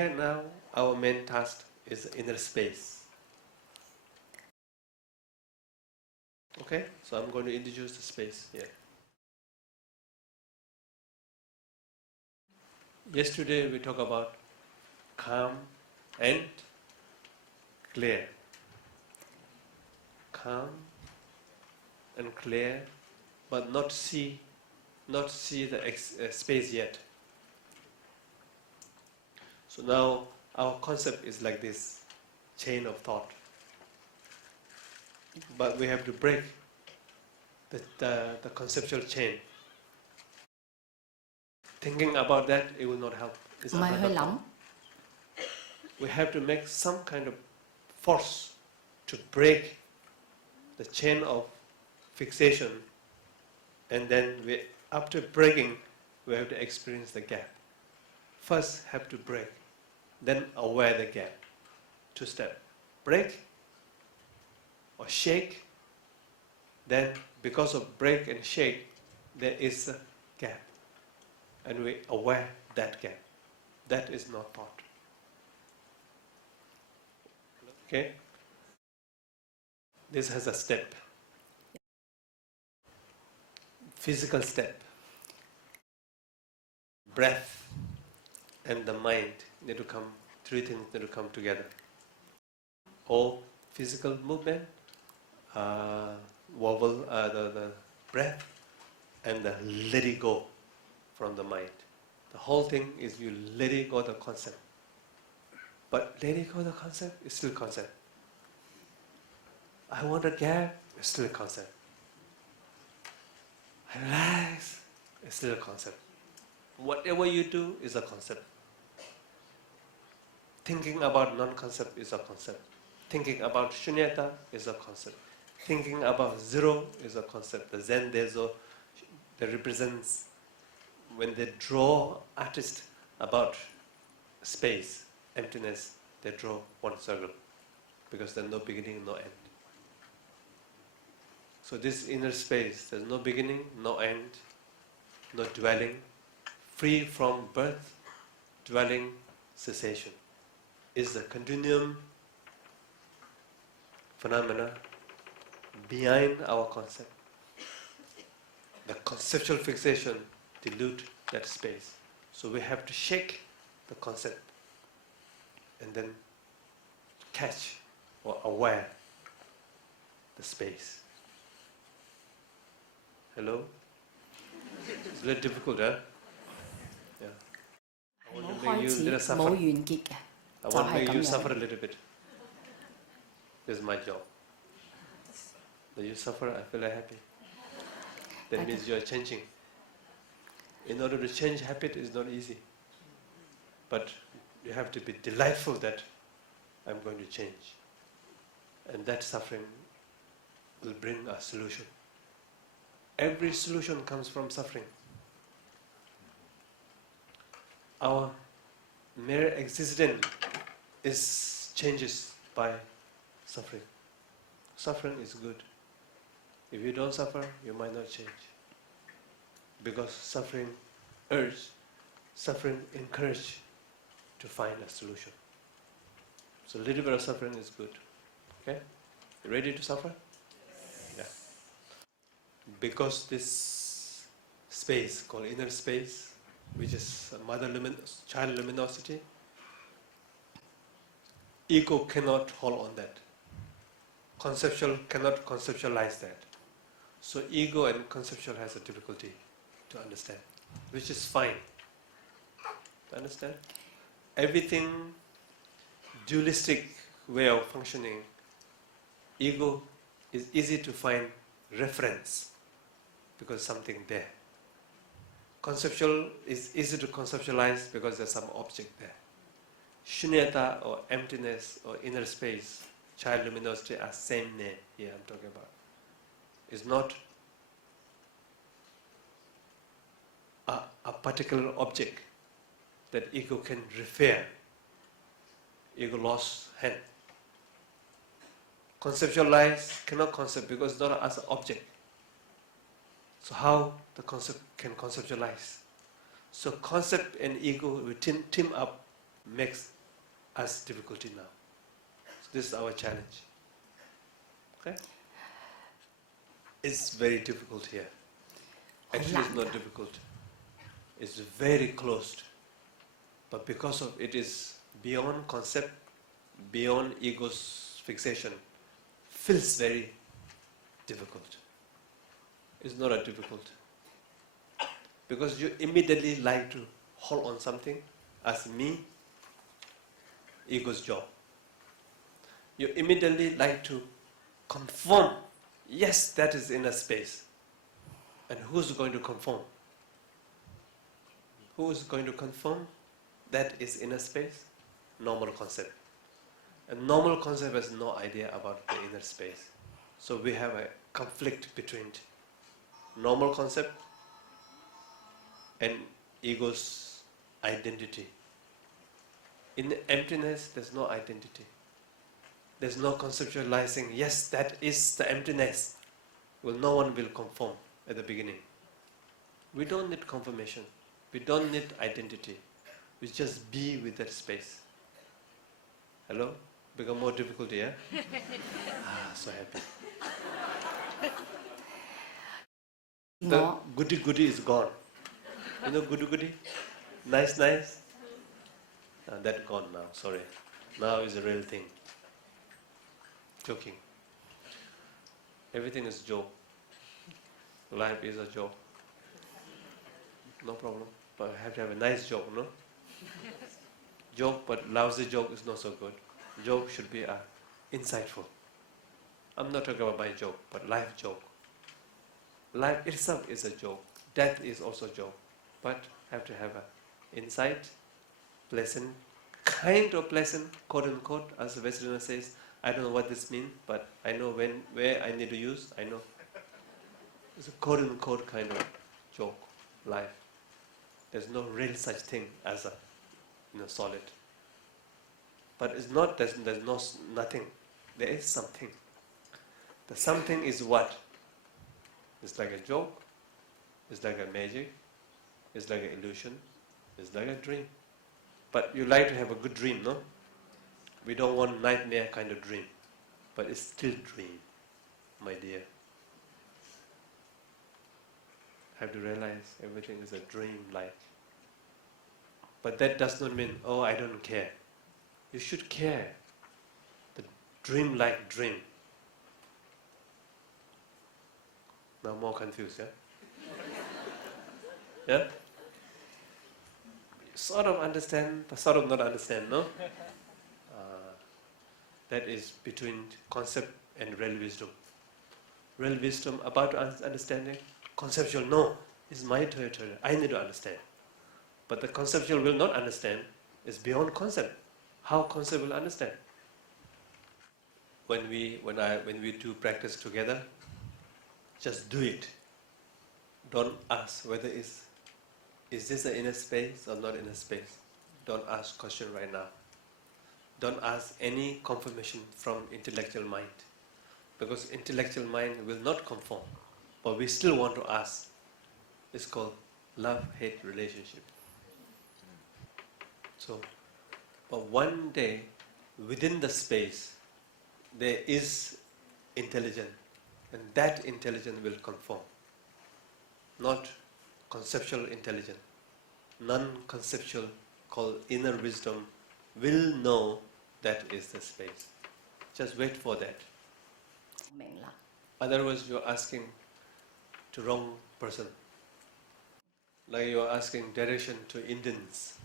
Right now, our main task is inner space. Okay, so I'm going to introduce the space here. Yesterday we talked about calm and clear. Calm and clear, but not see the space yet. So now our concept is like this chain of thought. But we have to break the conceptual chain. Thinking about that, it will not help. It's another thought. We have to make some kind of force to break the chain of fixation, and then after breaking, we have to experience the gap. First have to break, then aware the gap. 2 steps. Break or shake, then because of break and shake, there is a gap. And we aware that gap. That is not thought. Okay? This has a step. Physical step. Breath and the mind need to come, 3 things need to come together. All physical movement, wobble, the breath, and the let it go from the mind. The whole thing is you let it go the concept. But let it go the concept is still concept. I want a gap, it's still a concept. I relax, it's still a concept. Whatever you do is a concept. Thinking about non-concept is a concept. Thinking about shunyata is a concept. Thinking about zero is a concept. The Zen Dezo that represents when they draw artists about space, emptiness, they draw one circle because there's no beginning, no end. So this inner space, there's no beginning, no end, no dwelling, free from birth, dwelling, cessation, is the continuum phenomena behind our concept. The conceptual fixation dilute that space. So we have to shake the concept and then catch or aware the space. Hello? It's a little difficult, huh? Yeah. I want to make you a little suffer. I want to make you suffer a little bit. This is my job. When you suffer, I feel happy. That means you are changing. In order to change habit is not easy. But you have to be delightful that I'm going to change. And that suffering will bring a solution. Every solution comes from suffering. Our mere existence changes by suffering. Suffering is good. If you don't suffer, you might not change. Because suffering encourages to find a solution. So a little bit of suffering is good. Okay? You ready to suffer? Yeah. Because this space called inner space, which is child luminosity, ego cannot hold on that. Conceptual cannot conceptualize that. So ego and conceptual has a difficulty to understand, which is fine. Understand? Everything dualistic way of functioning, ego is easy to find reference because something there. Conceptual is easy to conceptualize because there's some object there. Shunyata or emptiness or inner space, child luminosity are same name here I'm talking about. It's not a particular object that ego can refer. Ego lost hand. Conceptualize cannot concept because it's not as an object. So how the concept can conceptualize? So concept and ego will team up, makes us difficulty now. So this is our challenge. Okay? It's very difficult here. Actually, it's not difficult. It's very closed. But because of it is beyond concept, beyond ego's fixation, feels very difficult. It's not a difficult. Because you immediately like to hold on something as me, ego's job. You immediately like to confirm, yes, that is inner space. And who's going to confirm? Who is going to confirm that is inner space? Normal concept. And normal concept has no idea about the inner space. So we have a conflict between normal concept and ego's identity. In emptiness, there's no identity. There's no conceptualizing, yes, that is the emptiness. Well, no one will confirm at the beginning. We don't need confirmation. We don't need identity. We just be with that space. Hello? Become more difficult, yeah? So happy. The goody is gone. You know goody? Nice. That's gone now, sorry. Now is a real thing. Joking. Everything is joke. Life is a joke. No problem. But I have to have a nice joke, no? Joke, but lousy joke is not so good. Joke should be insightful. I'm not talking about my joke, but life joke. Life itself is a joke. Death is also a joke. But have to have an insight, pleasant, kind of pleasant, quote unquote, as the Westerner says. I don't know what this means, but I know where I need to use, I know. It's a quote unquote kind of joke, life. There's no real such thing as a solid. But it's not, there's nothing. There is something. The something is what? It's like a joke, it's like a magic, it's like an illusion, it's like a dream. But you like to have a good dream, no? We don't want nightmare kind of dream. But it's still dream, my dear. Have to realize everything is a dream like. But that does not mean, oh, I don't care. You should care. The dream like dream. Now more confused, yeah? Yeah? Sort of understand, but sort of not understand, no? That is between concept and real wisdom. Real wisdom about understanding, conceptual, no, it's my territory, I need to understand. But the conceptual will not understand, it's beyond concept. How concept will understand? When we do practice together, just do it. Don't ask whether is this an inner space or not inner space. Don't ask question right now. Don't ask any confirmation from intellectual mind. Because intellectual mind will not conform. But we still want to ask. It's called love-hate relationship. So, but one day, within the space, there is intelligence. And that intelligence will conform. Not conceptual intelligence. Non-conceptual, called inner wisdom, will know that is the space. Just wait for that. Otherwise, you're asking to wrong person. Like you're asking direction to Indians.